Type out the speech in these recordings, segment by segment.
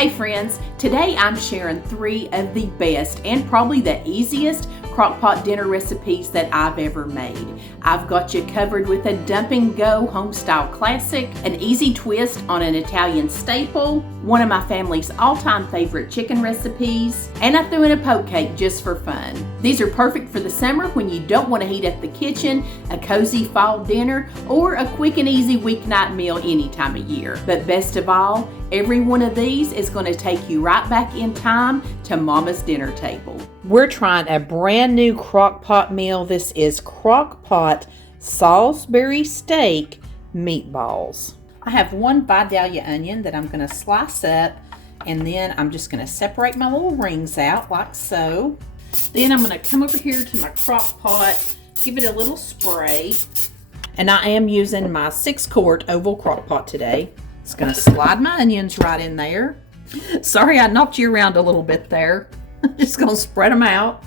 Hey friends, today I'm sharing 3 of the best and probably the easiest Crockpot dinner recipes that I've ever made. I've got you covered with a dump and go homestyle classic, an easy twist on an Italian staple, one of my family's all-time favorite chicken recipes, and I threw in a poke cake just for fun. These are perfect for the summer when you don't want to heat up the kitchen, a cozy fall dinner, or a quick and easy weeknight meal any time of year. But best of all, every one of these is going to take you right back in time to Mama's dinner table. We're trying a brand new Crockpot meal. This is Crockpot Salisbury steak meatballs. I have 1 Vidalia onion that I'm going to slice up, and then I'm just going to separate my little rings out like so. Then I'm going to come over here to my Crockpot, give it a little spray, and I am using my 6-quart oval Crockpot today. Just going to slide my onions right in there. Sorry I knocked you around a little bit there. Just going to spread them out.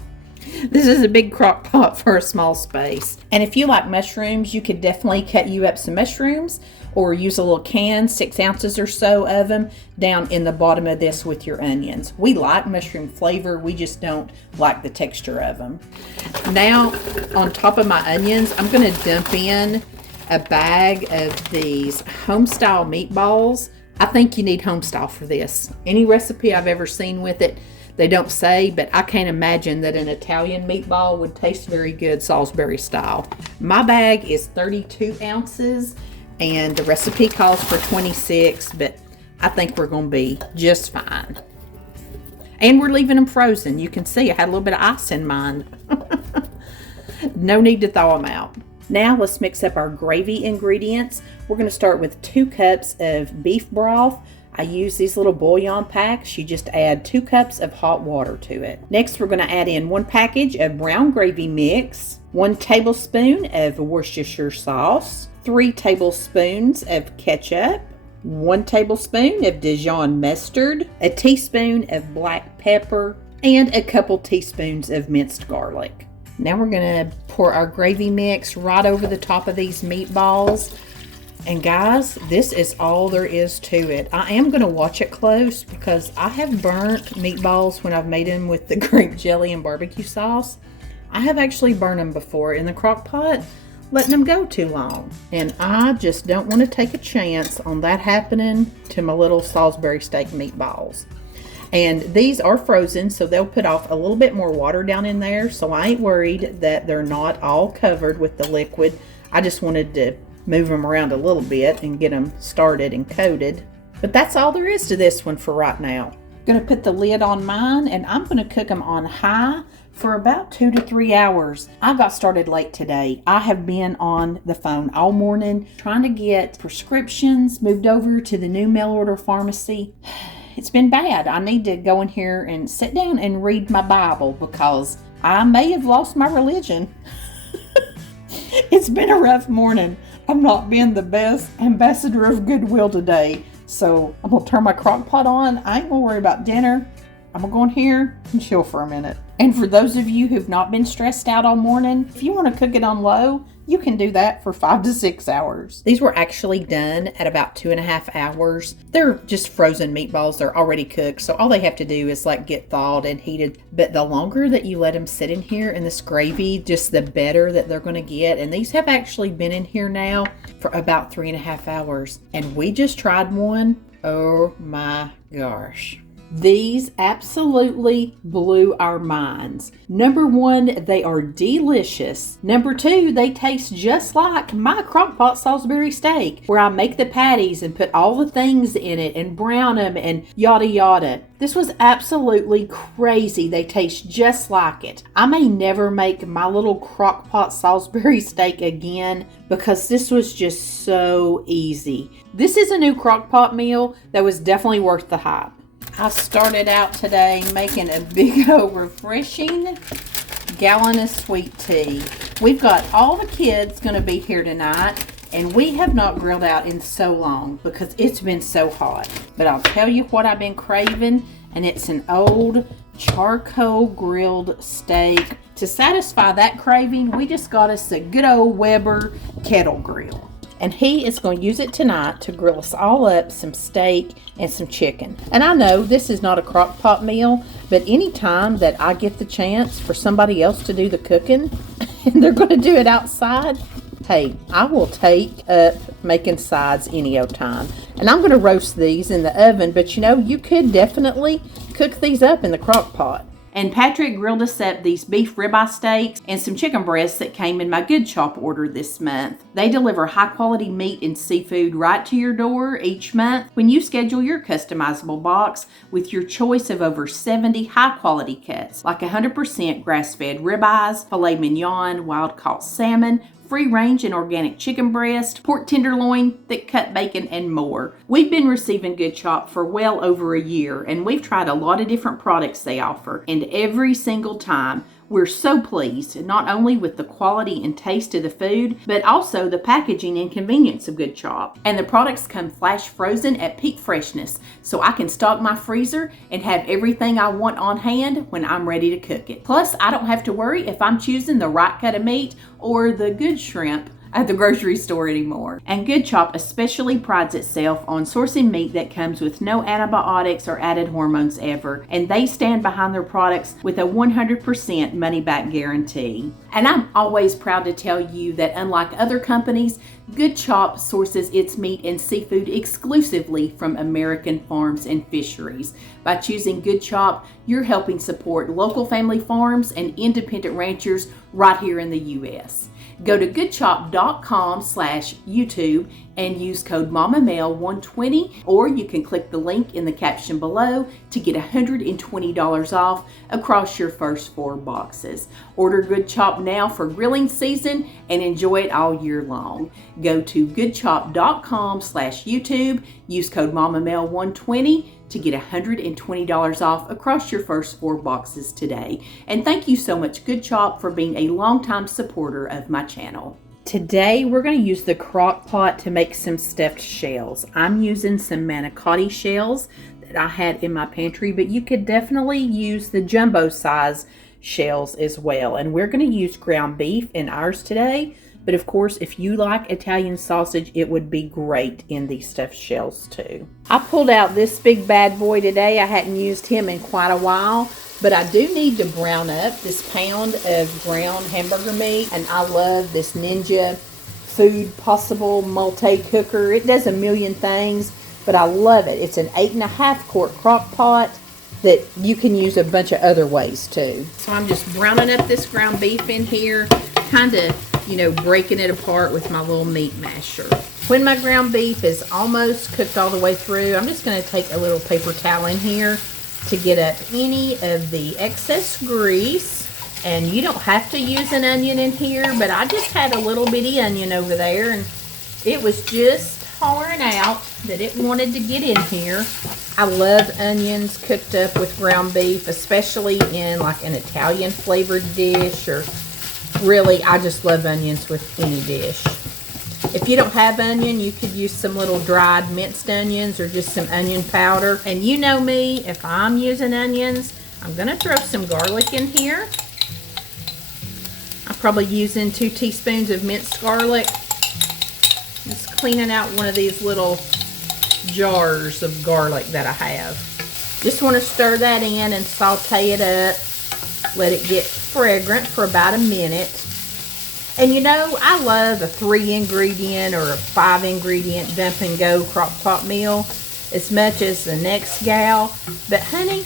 This is a big crock pot for a small space. And if you like mushrooms, you could definitely cut you up some mushrooms or use a little can, 6 ounces or so of them, down in the bottom of this with your onions. We like mushroom flavor, we just don't like the texture of them. Now, on top of my onions, I'm going to dump in a bag of these homestyle meatballs. I think you need homestyle for this. Any recipe I've ever seen with it, they don't say, but I can't imagine that an Italian meatball would taste very good Salisbury style. My bag is 32 ounces and the recipe calls for 26, but I think we're going to be just fine. And we're leaving them frozen. You can see I had a little bit of ice in mine. No need to thaw them out. Now let's mix up our gravy ingredients. We're going to start with 2 cups of beef broth. I use these little bouillon packs. You just add 2 cups of hot water to it. Next, we're going to add in 1 package of brown gravy mix, 1 tablespoon of Worcestershire sauce, 3 tablespoons of ketchup, 1 tablespoon of Dijon mustard, a teaspoon of black pepper, and a couple teaspoons of minced garlic. Now we're going to pour our gravy mix right over the top of these meatballs. And guys, this is all there is to it. I am going to watch it close because I have burnt meatballs when I've made them with the grape jelly and barbecue sauce. I have actually burned them before in the crock pot, letting them go too long. And I just don't want to take a chance on that happening to my little Salisbury steak meatballs. And these are frozen, so they'll put off a little bit more water down in there. So I ain't worried that they're not all covered with the liquid. I just wanted to move them around a little bit and get them started and coated. But that's all there is to this one for right now. I'm going to put the lid on mine and I'm going to cook them on high for about 2 to 3 hours. I got started late today. I have been on the phone all morning trying to get prescriptions moved over to the new mail order pharmacy. It's been bad. I need to go in here and sit down and read my Bible because I may have lost my religion. It's been a rough morning. I'm not being the best ambassador of goodwill today. So I'm going to turn my crock pot on. I ain't going to worry about dinner. I'm going to go in here and chill for a minute. And for those of you who've not been stressed out all morning, if you want to cook it on low, you can do that for 5 to 6 hours. These were actually done at about 2.5 hours. They're just frozen meatballs. They're already cooked. So all they have to do is get thawed and heated. But the longer that you let them sit in here in this gravy, just the better that they're going to get. And these have actually been in here now for about 3.5 hours. And we just tried one. Oh my gosh. These absolutely blew our minds. Number 1, they are delicious. Number 2, they taste just like my Crockpot Salisbury steak, where I make the patties and put all the things in it and brown them and yada yada. This was absolutely crazy. They taste just like it. I may never make my little Crockpot Salisbury steak again because this was just so easy. This is a new Crockpot meal that was definitely worth the hype. I started out today making a big old refreshing gallon of sweet tea. We've got all the kids going to be here tonight, and we have not grilled out in so long because it's been so hot. But I'll tell you what I've been craving, and it's an old charcoal grilled steak. To satisfy that craving, we just got us a good old Weber kettle grill. and he is going to use it tonight to grill us all up some steak and some chicken. And I know this is not a crock pot meal, but anytime that I get the chance for somebody else to do the cooking and they're going to do it outside, hey, I will take up making sides any old time. And I'm going to roast these in the oven, but you could definitely cook these up in the crock pot. And Patrick grilled us up these beef ribeye steaks and some chicken breasts that came in my Good Chop order this month. They deliver high quality meat and seafood right to your door each month when you schedule your customizable box with your choice of over 70 high quality cuts, like 100% grass-fed ribeyes, filet mignon, wild-caught salmon, free-range and organic chicken breast, pork tenderloin, thick-cut bacon, and more. We've been receiving Good Chop for well over a year, and we've tried a lot of different products they offer, and every single time, we're so pleased, not only with the quality and taste of the food, but also the packaging and convenience of Good Chop. And the products come flash frozen at peak freshness, so I can stock my freezer and have everything I want on hand when I'm ready to cook it. Plus, I don't have to worry if I'm choosing the right cut of meat or the good shrimp at the grocery store anymore. And Good Chop especially prides itself on sourcing meat that comes with no antibiotics or added hormones ever, and they stand behind their products with a 100% money-back guarantee. And I'm always proud to tell you that unlike other companies, Good Chop sources its meat and seafood exclusively from American farms and fisheries. By choosing Good Chop, you're helping support local family farms and independent ranchers right here in the U.S. Go to goodchop.com/YouTube and use code MommaMail120, or you can click the link in the caption below to get $120 off across your first 4 boxes. Order Good Chop now for grilling season and enjoy it all year long. Go to goodchop.com/YouTube, use code MommaMail120 to get $120 off across your first 4 boxes today. And thank you so much, Good Chop, for being a longtime supporter of my channel. Today, we're going to use the crock pot to make some stuffed shells. I'm using some manicotti shells that I had in my pantry, but you could definitely use the jumbo size shells as well. And we're going to use ground beef in ours today. But of course, if you like Italian sausage, it would be great in these stuffed shells too. I pulled out this big bad boy today. I hadn't used him in quite a while, but I do need to brown up this pound of ground hamburger meat. And I love this Ninja Food Possible multi-cooker. It does a million things, but I love it. It's an 8.5 quart crock pot that you can use a bunch of other ways too. So I'm just browning up this ground beef in here, kind of breaking it apart with my little meat masher. When my ground beef is almost cooked all the way through, I'm just going to take a little paper towel in here to get up any of the excess grease. And you don't have to use an onion in here, but I just had a little bitty onion over there, and it was just hollering out that it wanted to get in here. I love onions cooked up with ground beef, especially in like an Italian flavored dish, or really, I just love onions with any dish. If you don't have onion, you could use some little dried minced onions or just some onion powder. And you know me, if I'm using onions, I'm going to throw some garlic in here. I'm probably using 2 teaspoons of minced garlic. Just cleaning out one of these little jars of garlic that I have. Just want to stir that in and saute it up. Let it get fragrant for about a minute. And I love a 3-ingredient or a 5-ingredient dump and go crock pot meal as much as the next gal. But honey,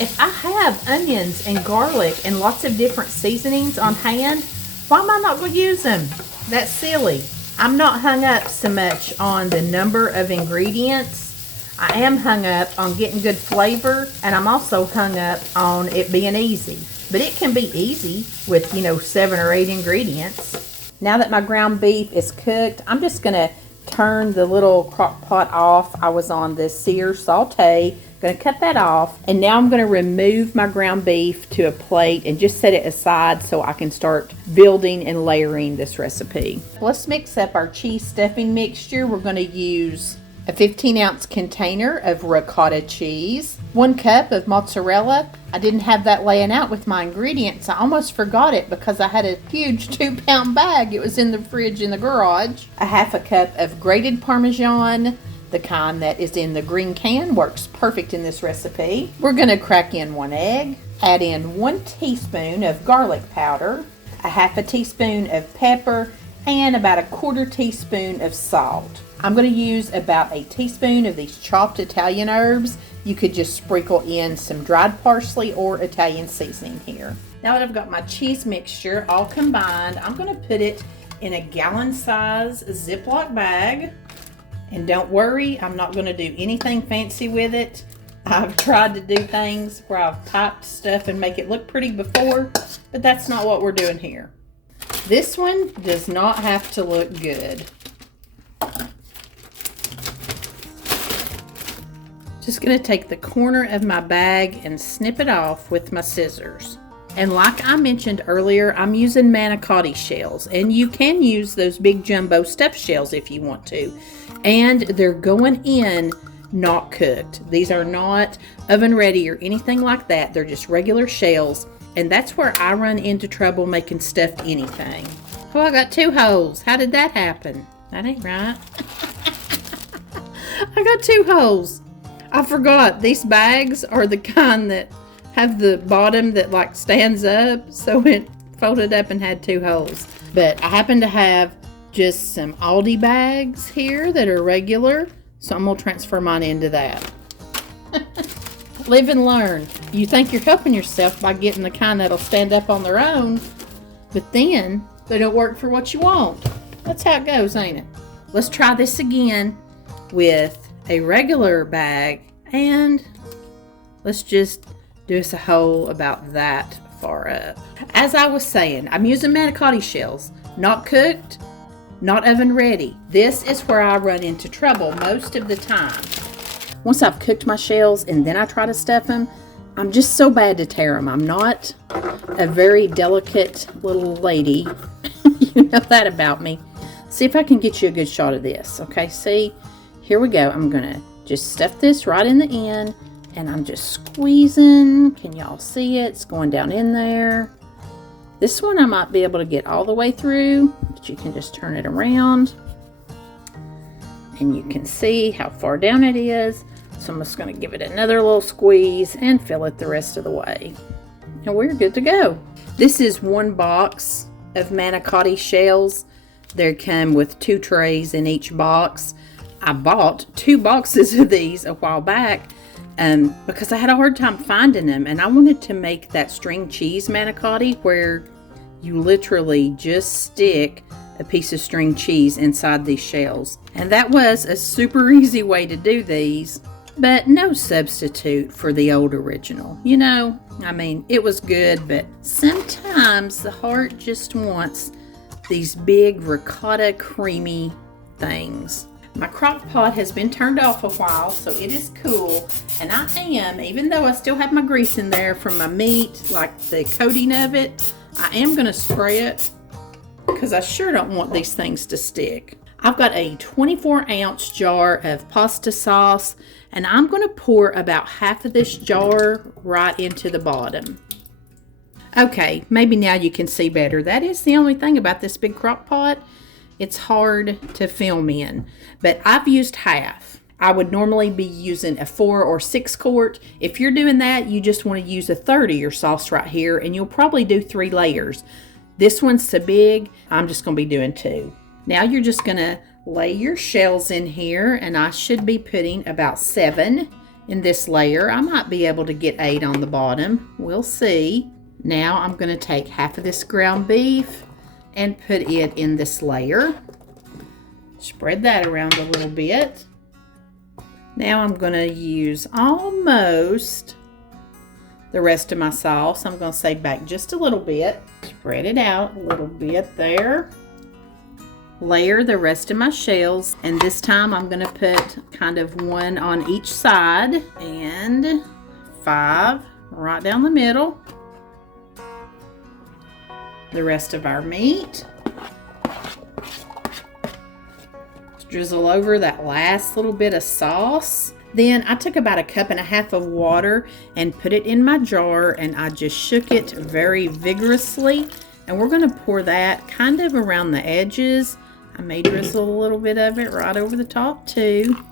if I have onions and garlic and lots of different seasonings on hand, why am I not going to use them? That's silly. I'm not hung up so much on the number of ingredients. I am hung up on getting good flavor, and I'm also hung up on it being easy. But it can be easy with, 7 or 8 ingredients. Now that my ground beef is cooked, I'm just going to turn the little crock pot off. I was on the sear saute. Going to cut that off. And now I'm going to remove my ground beef to a plate and just set it aside so I can start building and layering this recipe. Let's mix up our cheese stuffing mixture. We're going to use a 15-ounce container of ricotta cheese, 1 cup of mozzarella. I didn't have that laying out with my ingredients. I almost forgot it because I had a huge 2-pound bag. It was in the fridge in the garage. A half a cup of grated Parmesan, the kind that is in the green can, works perfect in this recipe. We're going to crack in 1 egg, add in 1 teaspoon of garlic powder, a half a teaspoon of pepper, and about a 1/4 teaspoon of salt. I'm going to use about a teaspoon of these chopped Italian herbs. You could just sprinkle in some dried parsley or Italian seasoning here. Now that I've got my cheese mixture all combined, I'm going to put it in a gallon-size Ziploc bag. And don't worry, I'm not going to do anything fancy with it. I've tried to do things where I've typed stuff and make it look pretty before, but that's not what we're doing here. This one does not have to look good. Just going to take the corner of my bag and snip it off with my scissors. And like I mentioned earlier, I'm using manicotti shells, and you can use those big jumbo stuffed shells if you want to. And they're going in not cooked. These are not oven ready or anything like that. They're just regular shells. And that's where I run into trouble making stuffed anything. Oh, I got 2 holes. How did that happen? That ain't right. I got 2 holes. I forgot. These bags are the kind that have the bottom that like stands up. So it folded up and had 2 holes. But I happen to have just some Aldi bags here that are regular. So I'm going to transfer mine into that. Live and learn. You think you're helping yourself by getting the kind that'll stand up on their own, but then they don't work for what you want. That's how it goes, ain't it? Let's try this again with a regular bag, and let's just do us a hole about that far up. As I was saying, I'm using manicotti shells, not cooked, not oven ready. This is where I run into trouble most of the time. Once I've cooked my shells and then I try to stuff them, I'm just so bad to tear them. I'm not a very delicate little lady. You know that about me. See if I can get you a good shot of this. Okay, see? Here we go. I'm going to just stuff this right in the end, and I'm just squeezing. Can y'all see it? It's going down in there. This one I might be able to get all the way through, but you can just turn it around. And you can see how far down it is. So I'm just going to give it another little squeeze and fill it the rest of the way. And we're good to go. This is 1 box of manicotti shells. They come with 2 trays in each box. I bought 2 boxes of these a while back because I had a hard time finding them. And I wanted to make that string cheese manicotti where you literally just stick a piece of string cheese inside these shells. And that was a super easy way to do these. But no substitute for the old original. You know, I mean, it was good, but sometimes the heart just wants these big ricotta creamy things. My crock pot has been turned off a while, so it is cool. And I am, even though I still have my grease in there from my meat, like the coating of it, I am going to spray it because I sure don't want these things to stick. I've got a 24-ounce jar of pasta sauce, and I'm going to pour about half of this jar right into the bottom. Okay, maybe now you can see better. That is the only thing about this big crock pot. It's hard to film in, but I've used half. I would normally be using a 4 or 6 quart. If you're doing that, you just want to use a third of your sauce right here, and you'll probably do 3 layers. This one's so big, I'm just going to be doing 2. Now you're just going to lay your shells in here, and I should be putting about 7 in this layer. I might be able to get 8 on the bottom. We'll see. Now I'm going to take half of this ground beef and put it in this layer. Spread that around a little bit. Now I'm going to use almost the rest of my sauce. I'm going to save back just a little bit. Spread it out a little bit there. Layer the rest of my shells, and this time I'm going to put kind of 1 on each side and 5 right down the middle. The rest of our meat. drizzle over that last little bit of sauce. Then I took about 1.5 cups of water and put it in my jar, and I just shook it very vigorously. And we're going to pour that kind of around the edges. I may drizzle a little bit of it right over the top too.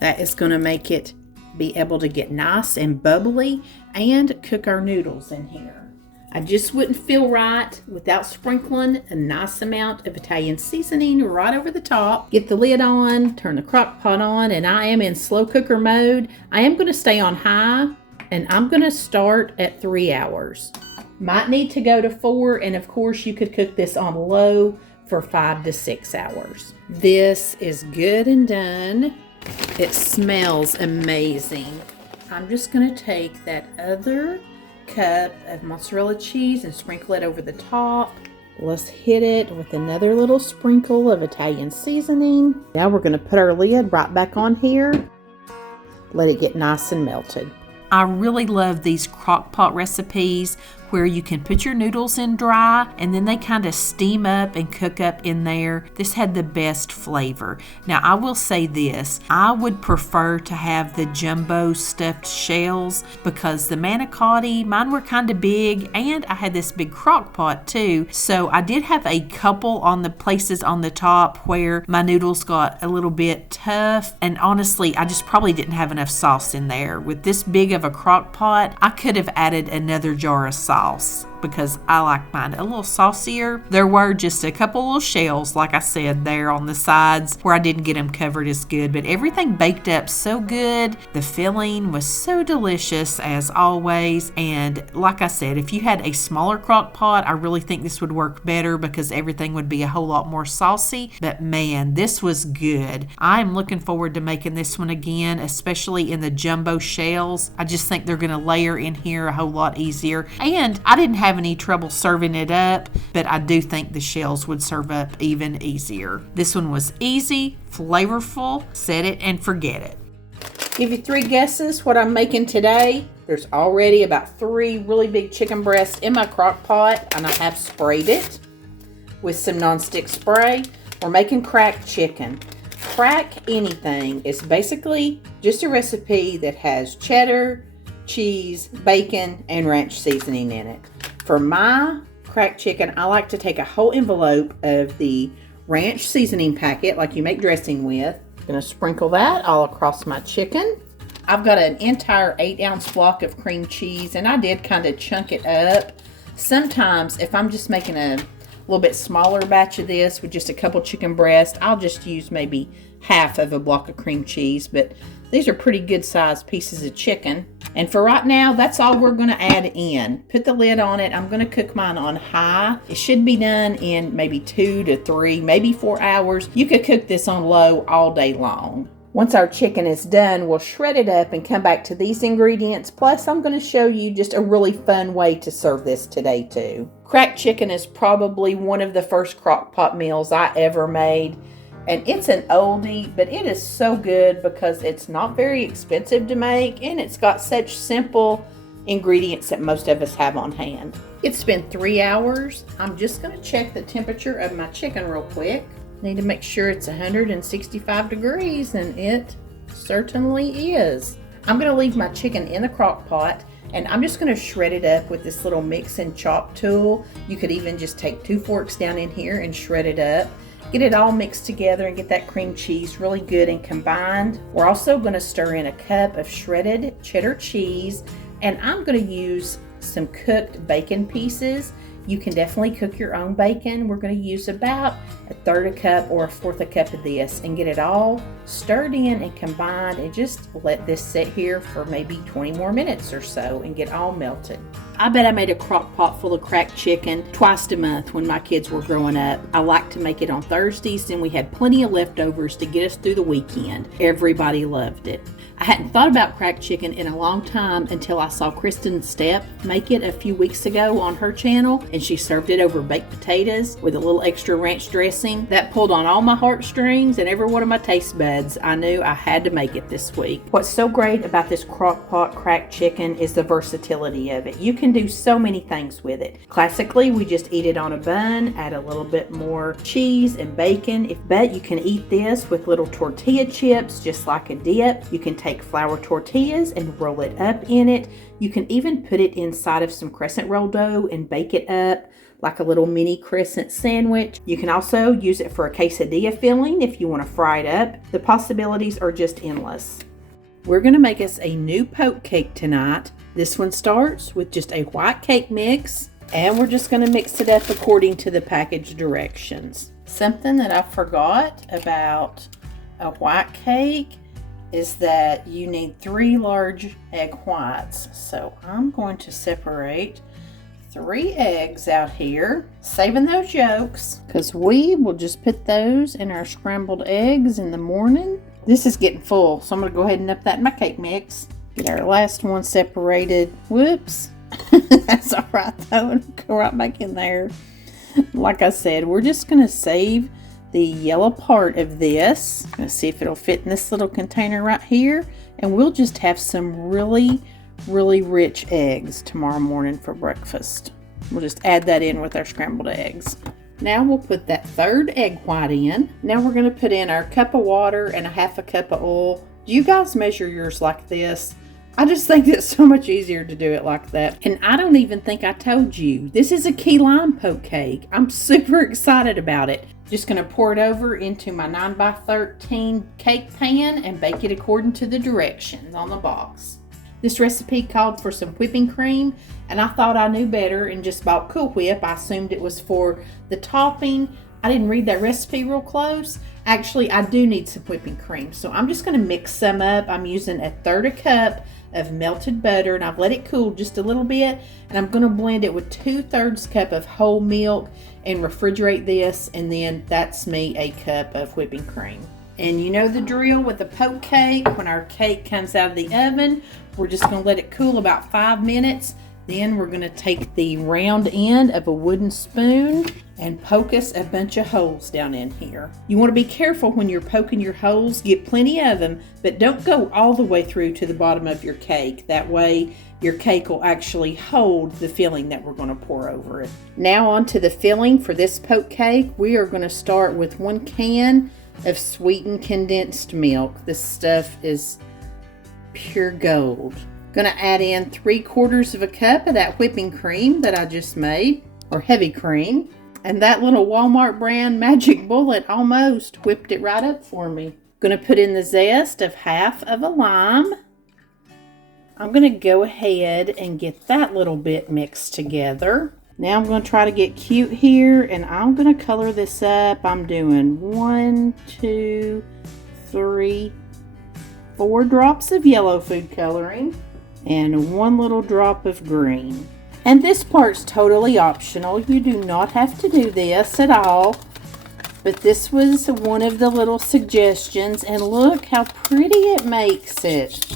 That is going to make it be able to get nice and bubbly and cook our noodles in here. I just wouldn't feel right without sprinkling a nice amount of Italian seasoning right over the top. Get the lid on, turn the crock pot on, and I am in slow cooker mode. I am going to stay on high, and I'm going to start at 3 hours. Might need to go to 4, and of course you could cook this on low for 5 to 6 hours. This is good and done. It smells amazing. I'm just going to take that other cup of mozzarella cheese and sprinkle it over the top. Let's hit it with another little sprinkle of Italian seasoning. Now we're going to put our lid right back on here. Let it get nice and melted. I really love these crock pot recipes where you can put your noodles in dry and then they kind of steam up and cook up in there. This had the best flavor. Now I will say this, I would prefer to have the jumbo stuffed shells because the manicotti, mine were kind of big, and I had this big crock pot too. So I did have a couple on the places on the top where my noodles got a little bit tough, and honestly I just probably didn't have enough sauce in there. With this big of a crock pot, I could have added another jar of sauce because I like mine a little saucier. There were just a couple little shells, like I said, there on the sides where I didn't get them covered as good, but everything baked up so good. The filling was so delicious as always, and like I said, if you had a smaller crock pot, I really think this would work better because everything would be a whole lot more saucy, but man, this was good. I'm looking forward to making this one again, especially in the jumbo shells. I just think they're going to layer in here a whole lot easier, and I didn't have any trouble serving it up, but I do think the shells would serve up even easier. This one was easy, flavorful, set it and forget it. Give you 3 guesses what I'm making today. There's already about 3 really big chicken breasts in my crock pot, and I have sprayed it with some nonstick spray. We're making cracked chicken. Crack anything is basically just a recipe that has cheddar, cheese, bacon, and ranch seasoning in it. For my cracked chicken, I like to take a whole envelope of the ranch seasoning packet like you make dressing with. I'm going to sprinkle that all across my chicken. I've got an entire 8-ounce block of cream cheese, and I did kind of chunk it up. Sometimes if I'm just making a little bit smaller batch of this with just a couple chicken breasts, I'll just use maybe half of a block of cream cheese, but these are pretty good sized pieces of chicken. And for right now, that's all we're going to add in. Put the lid on it. I'm going to cook mine on high. It should be done in maybe 2 to 3, maybe 4 hours. You could cook this on low all day long. Once our chicken is done, we'll shred it up and come back to these ingredients. Plus, I'm going to show you just a really fun way to serve this today too. Cracked chicken is probably one of the first crock pot meals I ever made. And it's an oldie, but it is so good because it's not very expensive to make, and it's got such simple ingredients that most of us have on hand. It's been 3 hours. I'm just going to check the temperature of my chicken real quick. Need to make sure it's 165 degrees, and it certainly is. I'm going to leave my chicken in the crock pot, and I'm just going to shred it up with this little mix and chop tool. You could even just take 2 forks down in here and shred it up. Get it all mixed together and get that cream cheese really good and combined. We're also going to stir in a cup of shredded cheddar cheese, and I'm going to use some cooked bacon pieces. You can definitely cook your own bacon. We're going to use about 1/3 cup or 1/4 cup of this and get it all stirred in and combined, and just let this sit here for maybe 20 more minutes or so and get all melted. I bet I made a crock pot full of cracked chicken twice a month when my kids were growing up. I liked to make it on Thursdays, and we had plenty of leftovers to get us through the weekend. Everybody loved it. I hadn't thought about cracked chicken in a long time until I saw Kristen Stepp make it a few weeks ago on her channel, and she served it over baked potatoes with a little extra ranch dressing. That pulled on all my heartstrings and every one of my taste buds. I knew I had to make it this week. What's so great about this crock pot cracked chicken is the versatility of it. You can can do so many things with it. Classically, we just eat it on a bun, add a little bit more cheese and bacon. But you can eat this with little tortilla chips, just like a dip. You can take flour tortillas and roll it up in it. You can even put it inside of some crescent roll dough and bake it up like a little mini crescent sandwich. You can also use it for a quesadilla filling if you want to fry it up. The possibilities are just endless. We're going to make us a new poke cake tonight. This one starts with just a white cake mix, and we're just going to mix it up according to the package directions. Something that I forgot about a white cake is that you need 3 large egg whites. So I'm going to separate 3 eggs out here, saving those yolks, because we will just put those in our scrambled eggs in the morning. This is getting full, so I'm going to go ahead and up that in my cake mix. Get our last one separated. Whoops. That's all right, though. It'll go right back in there. Like I said, we're just going to save the yellow part of this. Let's see if it'll fit in this little container right here. And we'll just have some really rich eggs tomorrow morning for breakfast. We'll just add that in with our scrambled eggs. Now we'll put that 3rd egg white in. Now we're going to put in our cup of water and a 1/2 cup of oil. Do you guys measure yours like this? I just think it's so much easier to do it like that. And I don't even think I told you, this is a key lime poke cake. I'm super excited about it. Just going to pour it over into my 9x13 cake pan and bake it according to the directions on the box. This recipe called for some whipping cream, and I thought I knew better and just bought Cool Whip. I assumed it was for the topping. I didn't read that recipe real close. Actually, I do need some whipping cream, so I'm just going to mix some up. I'm using 1/3 cup of melted butter, and I've let it cool just a little bit, and I'm going to blend it with 2/3 cup of whole milk and refrigerate this, and then that's me a cup of whipping cream. And you know the drill with the poke cake. When our cake comes out of the oven, we're just going to let it cool about 5 minutes. Then we're going to take the round end of a wooden spoon and poke us a bunch of holes down in here. You want to be careful when you're poking your holes. Get plenty of them, but don't go all the way through to the bottom of your cake. That way your cake will actually hold the filling that we're going to pour over it. Now on to the filling for this poke cake. We are going to start with 1 can of sweetened condensed milk. This stuff is pure gold. Gonna add in 3/4 cup of that whipping cream that I just made, or heavy cream. And that little Walmart brand Magic Bullet almost whipped it right up for me. Gonna put in the zest of 1/2 of a lime. I'm gonna go ahead and get that little bit mixed together. Now I'm going to try to get cute here, and I'm going to color this up. I'm doing 1, 2, 3, 4 drops of yellow food coloring and 1 little drop of green. And this part's totally optional. You do not have to do this at all. But this was one of the little suggestions, and look how pretty it makes it.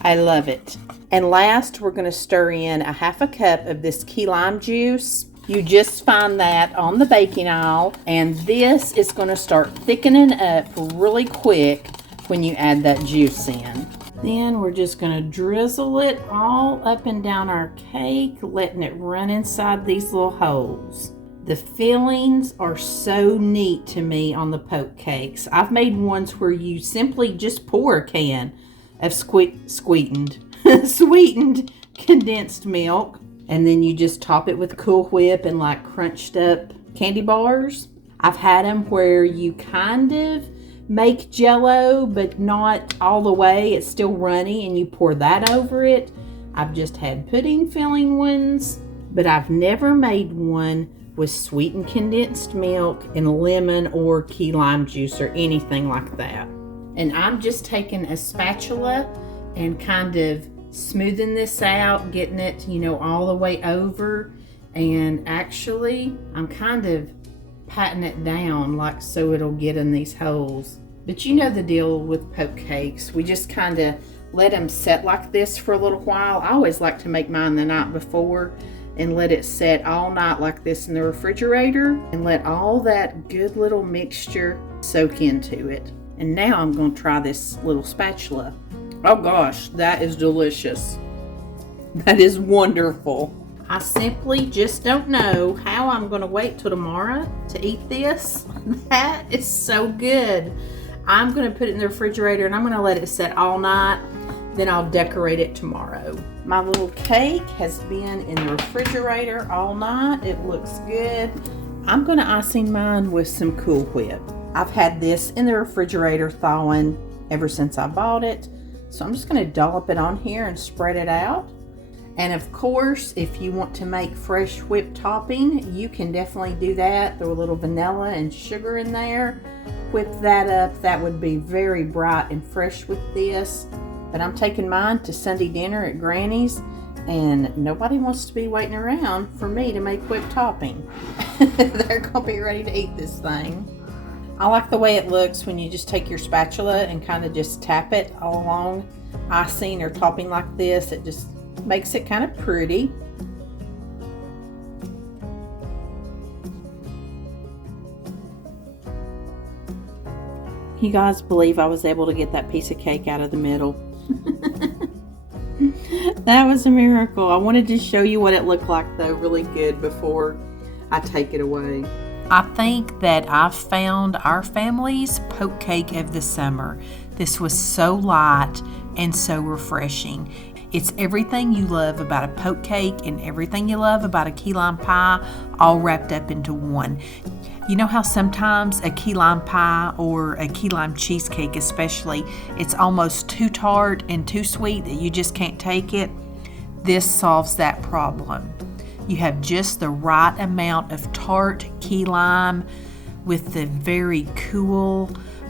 I love it. And last, we're going to stir in 1/2 cup of this key lime juice. You just find that on the baking aisle, and this is going to start thickening up really quick when you add that juice in. Then we're just going to drizzle it all up and down our cake, letting it run inside these little holes. The fillings are so neat to me on the poke cakes. I've made ones where you simply just pour a can of sweetened condensed milk, and then you just top it with Cool Whip and like crunched up candy bars. I've had them where you kind of make jello but not all the way, it's still runny, and you pour that over it. I've just had pudding filling ones, but I've never made one with sweetened condensed milk and lemon or key lime juice or anything like that. And I'm just taking a spatula and kind of smoothing this out, getting it, all the way over. And actually, I'm kind of patting it down like so it'll get in these holes. But you know the deal with poke cakes. We just kind of let them set like this for a little while. I always like to make mine the night before and let it set all night like this in the refrigerator and let all that good little mixture soak into it. And now I'm going to try this little spatula. Oh gosh, that is delicious. That is wonderful. I simply just don't know how I'm going to wait till tomorrow to eat this. That is so good. I'm going to put it in the refrigerator and I'm going to let it set all night. Then I'll decorate it tomorrow. My little cake has been in the refrigerator all night. It looks good. I'm going to icing mine with some Cool Whip. I've had this in the refrigerator thawing ever since I bought it. So I'm just going to dollop it on here and spread it out. And of course, if you want to make fresh whipped topping, you can definitely do that. Throw a little vanilla and sugar in there. Whip that up. That would be very bright and fresh with this. But I'm taking mine to Sunday dinner at Granny's, and nobody wants to be waiting around for me to make whipped topping. They're going to be ready to eat this thing. I like the way it looks when you just take your spatula and kind of just tap it all along icing or topping like this. It just makes it kind of pretty. You guys believe I was able to get that piece of cake out of the middle? That was a miracle. I wanted to show you what it looked like though really good before I take it away. I think that I've found our family's poke cake of the summer. This was so light and so refreshing. It's everything you love about a poke cake and everything you love about a key lime pie all wrapped up into one. You know how sometimes a key lime pie or a key lime cheesecake especially, it's almost too tart and too sweet that you just can't take it? This solves that problem. You have just the right amount of tart key lime with the very cool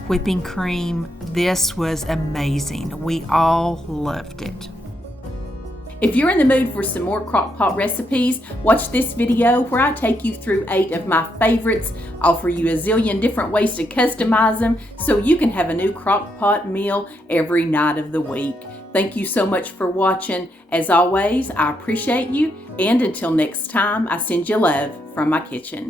whipping cream. This was amazing. We all loved it. If you're in the mood for some more Crockpot recipes, watch this video where I take you through 8 of my favorites, offer you a zillion different ways to customize them so you can have a new Crockpot meal every night of the week. Thank you so much for watching. As always, I appreciate you, and until next time, I send you love from my kitchen.